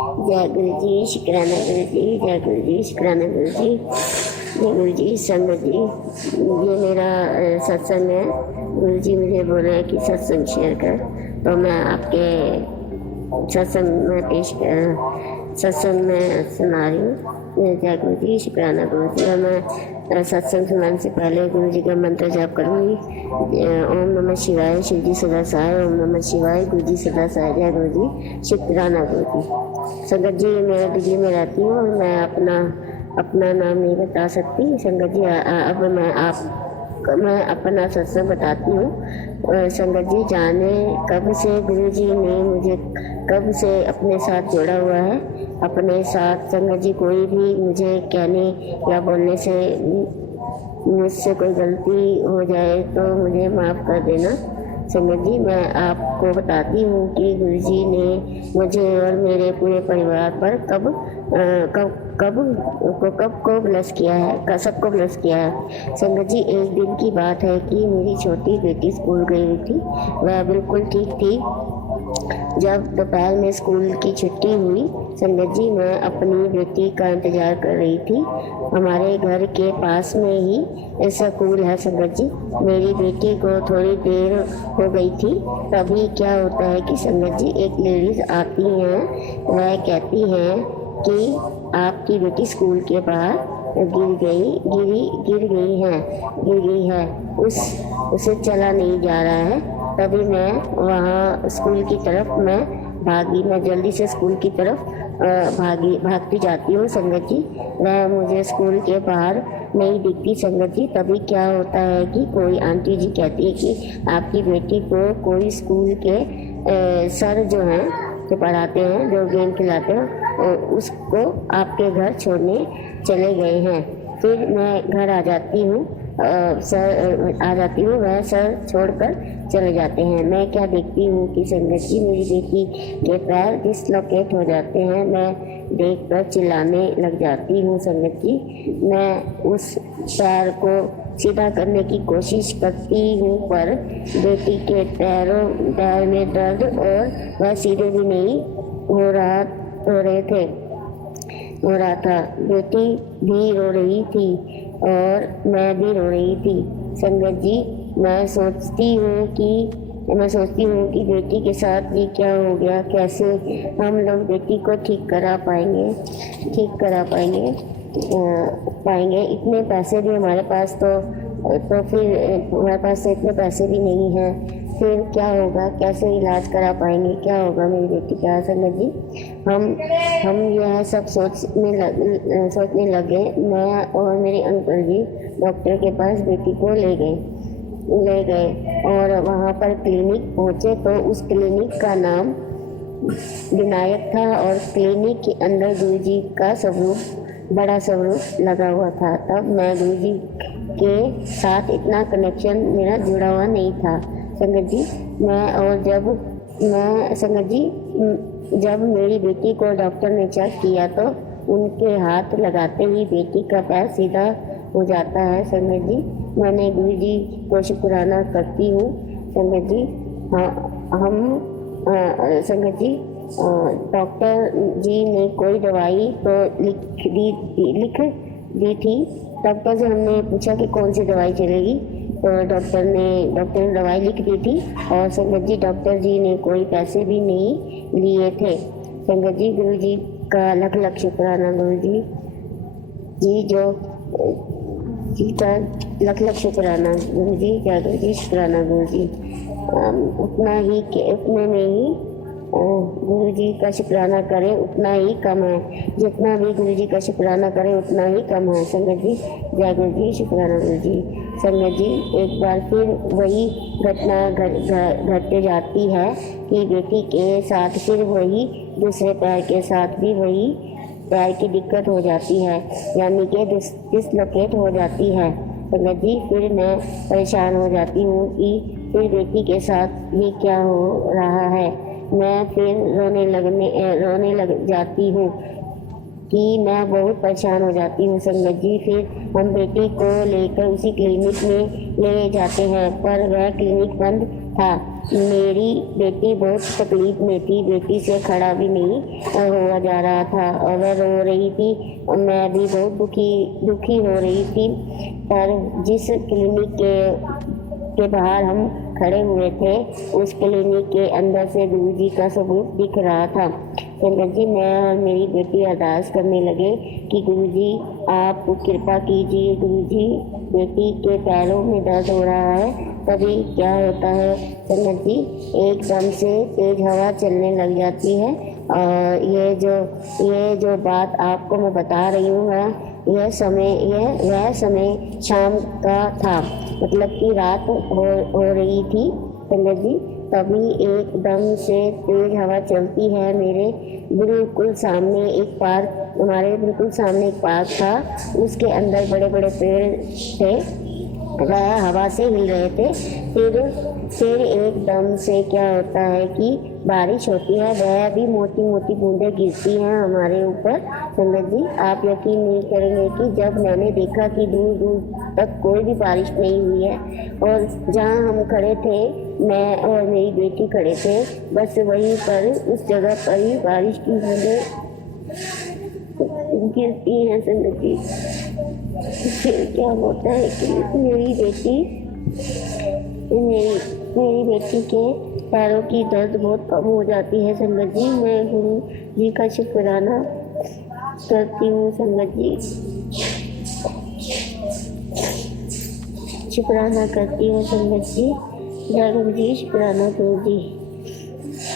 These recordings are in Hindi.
जय गुरु जी, शुक्राना गुरु जी, जय गुरु जी, शुक्राना गुरु जी, जय गुरु जी। संगत जी, ये मेरा सत्संग है। गुरु जी मुझे बोला है कि सत्संग शेयर कर, तो मैं आपके सत्संग में सुना रही हूँ। जय गुरु जी, शुक्राना गुरु जी। और मैं सत्संग सुनाने से पहले गुरु जी का मंत्र जाप करूँगी। ओम नमः शिवाय, शिव जी सदा सहाय। ओम नमः शिवाय, गुरु जी सदा सहाय। जय गुरु जी, शुक्राना गुरु जी। संगत जी, मैं दिल्ली में रहती हूँ और मैं अपना नाम नहीं बता सकती। संगत जी, अब मैं अपना सत्संग बताती हूँ। संगत जी, जाने कब से गुरु जी ने मुझे कब से अपने साथ जोड़ा हुआ है। अपने साथ संगत जी, कोई भी मुझे कहने या बोलने से मुझसे कोई गलती हो जाए तो मुझे माफ़ कर देना। संगत जी, मैं आपको बताती हूँ कि गुरु जी ने मुझे और मेरे पूरे परिवार पर कब को ब्लेस किया है, सबको ब्लेस किया है। संगत जी, एक दिन की बात है कि मेरी छोटी बेटी स्कूल गई हुई थी। वह बिल्कुल ठीक थी। जब दोपहर में स्कूल की छुट्टी हुई, संगत जी, मैं अपनी बेटी का इंतजार कर रही थी। हमारे घर के पास में ही स्कूल है। संगत जी, मेरी बेटी को थोड़ी देर हो गई थी। तभी क्या होता है कि संगत जी, एक लेडीज आती हैं। वह कहती हैं कि आपकी बेटी स्कूल के बाहर गिर गई है। उसे चला नहीं जा रहा है। तभी मैं वहाँ स्कूल की तरफ मैं जल्दी से स्कूल की तरफ भागती जाती हूँ। संगत जी, वह मुझे स्कूल के बाहर नहीं दिखती। संगत जी, तभी क्या होता है कि कोई आंटी जी कहती है कि आपकी बेटी को कोई स्कूल के सर जो हैं, जो पढ़ाते हैं, जो गेम खिलाते हैं, उसको आपके घर छोड़ने चले गए हैं। फिर मैं घर आ जाती हूँ। वह सर छोड़कर चले जाते हैं। मैं क्या देखती हूँ कि संगत जी, मेरी बेटी के पैर डिसलोकेट हो जाते हैं। मैं देखकर चिल्लाने लग जाती हूँ। संगत जी, मैं उस पैर को सीधा करने की कोशिश करती हूँ, पर बेटी के पैर में दर्द और वह सीधे भी नहीं हो रहा था। बेटी भी रो रही थी और मैं भी रो रही थी। संगत जी, मैं सोचती हूँ कि बेटी के साथ ये क्या हो गया, कैसे हम लोग बेटी को ठीक करा पाएंगे। इतने पैसे भी हमारे पास हमारे पास तो इतने पैसे भी नहीं हैं। फिर क्या होगा, कैसे इलाज करा पाएंगे, क्या होगा मेरी बेटी का। संगत जी, हम यह सब सोचने लगे। मैं और मेरे अंकल जी डॉक्टर के पास बेटी को ले गए और वहाँ पर क्लिनिक पहुँचे तो उस क्लिनिक का नाम विनायक था और क्लिनिक के अंदर गुरु जी का बड़ा स्वरूप लगा हुआ था। तब मैं गुरु जी के साथ इतना कनेक्शन मेरा जुड़ा हुआ नहीं था। संगत जी, जब मेरी बेटी को डॉक्टर ने चेक किया तो उनके हाथ लगाते ही बेटी का पैर सीधा हो जाता है। संगत जी, मैंने गुरु जी को शुक्राना करती हूँ। संगत जी, संगत जी, डॉक्टर जी ने कोई दवाई तो लिख दी थी। डॉक्टर से हमने पूछा कि कौन सी दवाई चलेगी, तो डॉक्टर ने दवाई लिख दी थी। और संगत जी, डॉक्टर जी ने कोई पैसे भी नहीं लिए थे। संगत जी, गुरु जी का लख शुक्राना। गुरु जी का लख शुक्राना। गुरु जी, क्या गुरु जी, शुक्राना गुरु जी। उतने में ही गुरु जी का शुक्राना करें उतना ही कम है। जितना भी गुरु जी का शुक्राना करें उतना ही कम है। संगत जी, जय गुरु जी, शुक्राना गुरु जी। संगत जी, एक बार फिर वही घटना घटते जाती है कि बेटी के साथ फिर वही दूसरे पैर के साथ भी वही पैर की दिक्कत हो जाती है, यानी कि डिसलोकेट हो जाती है। संगत जी, फिर मैं परेशान हो जाती हूँ कि फिर बेटी के साथ ये क्या हो रहा है। मैं फिर रोने लग जाती हूँ कि मैं बहुत परेशान हो जाती हूँ। संगत जी, फिर हम बेटी को लेकर उसी क्लिनिक में ले जाते हैं, पर वह क्लिनिक बंद था। मेरी बेटी बहुत तकलीफ में थी। बेटी से खड़ा भी नहीं हुआ जा रहा था और वह रो रही थी और मैं भी बहुत दुखी हो रही थी। पर जिस क्लिनिक के बाहर हम खड़े हुए थे उस क्लिनिक के अंदर से गुरुजी का सबूत दिख रहा था। संगत जी, मैं और मेरी बेटी अरदास करने लगे कि गुरुजी आप कृपा कीजिए। गुरुजी, बेटी के पैरों में दर्द हो रहा है। तभी क्या होता है संगत जी, एकदम से तेज हवा चलने लग जाती है और ये जो बात आपको मैं बता रही हूँ वह समय शाम का था, मतलब कि रात हो रही थी संगत जी। तभी एकदम से तेज हवा चलती है। हमारे बिल्कुल सामने एक पार्क था। उसके अंदर बड़े बड़े पेड़ थे, वह हवा से हिल रहे थे। फिर एकदम से क्या होता है कि बारिश होती है, वह भी मोटी मोटी बूंदें गिरती हैं हमारे ऊपर। संगत जी, आप यकीन नहीं करेंगे कि जब मैंने देखा कि दूर दूर तक कोई भी बारिश नहीं हुई है और जहाँ हम खड़े थे, मैं और मेरी बेटी खड़े थे, बस वहीं पर उस जगह पर ही बारिश की बूंदें गिरती हैं संगत जी। फिर क्या होता है कि मेरी बेटी के पैरों की दर्द बहुत कम हो जाती है संगत जी। मैं गुरु जी का शुक्राना करती हूँ संगत जी, शुक्राना करती हूँ संगत जी। जय गुरु जी, शुक्राना गुरु जी।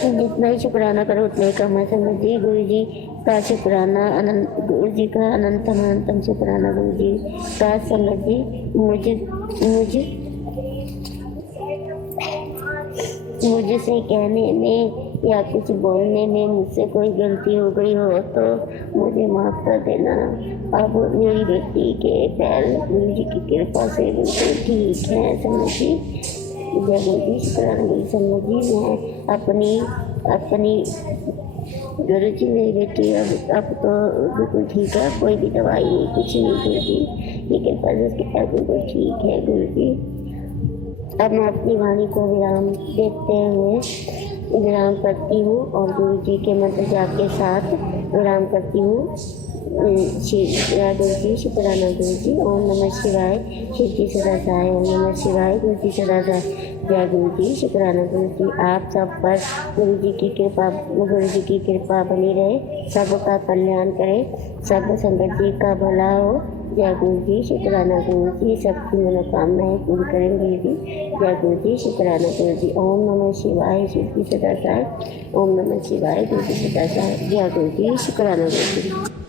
जितना ही शुक्राना करो उतना ही कम है संगत जी। गुरु जी का शुक्राना, गुरु जी का अनंतम शुक्राना गुरु जी का। संगत जी, मुझसे कहने में या कुछ बोलने में मुझसे कोई गलती हो गई हो तो मुझे माफ़ कर देना। अब मेरी बेटी के पैर गुरु जी की कृपा से बिल्कुल ठीक है संगत जी। जय गुरु जी, शुक्राना गुरु। संगत जी, मैं अपनी गुरु जी, मेरी बेटी अब तो बिल्कुल ठीक है, कोई भी दवाई कुछ नहीं गुरु जी की कृपा से उसके पैर बिल्कुल ठीक है गुरु जी। अब मैं अपनी वाणी को विराम देते हुए विराम करती हूँ और गुरु जी के मंत्र जाप के साथ विराम करती हूँ। जय गुरु जी, शुक्राना गुरु जी। ओम नमः शिवाय, शिव जी सदा सहाय। ओम नमः शिवाय, गुरु जी सदा सहाय। जय गुरु जी, शुक्राना गुरु जी। आप सब पर गुरु जी की कृपा बनी रहे, सबका कल्याण करे, सब संगत जी का भला हो। जय गुरु जी, शुक्राना गुरु जी। सबकी मनोकामनाएं पूरी करेंगे जी। जय गुरु जी, शुक्राना गुरु जी। ओम नमः शिवाय, शिव जी सदा सहाय। ओम नमः शिवाय, गुरु जी सदा सहाय। जय गुरु जी, शुक्राना गुरु जी।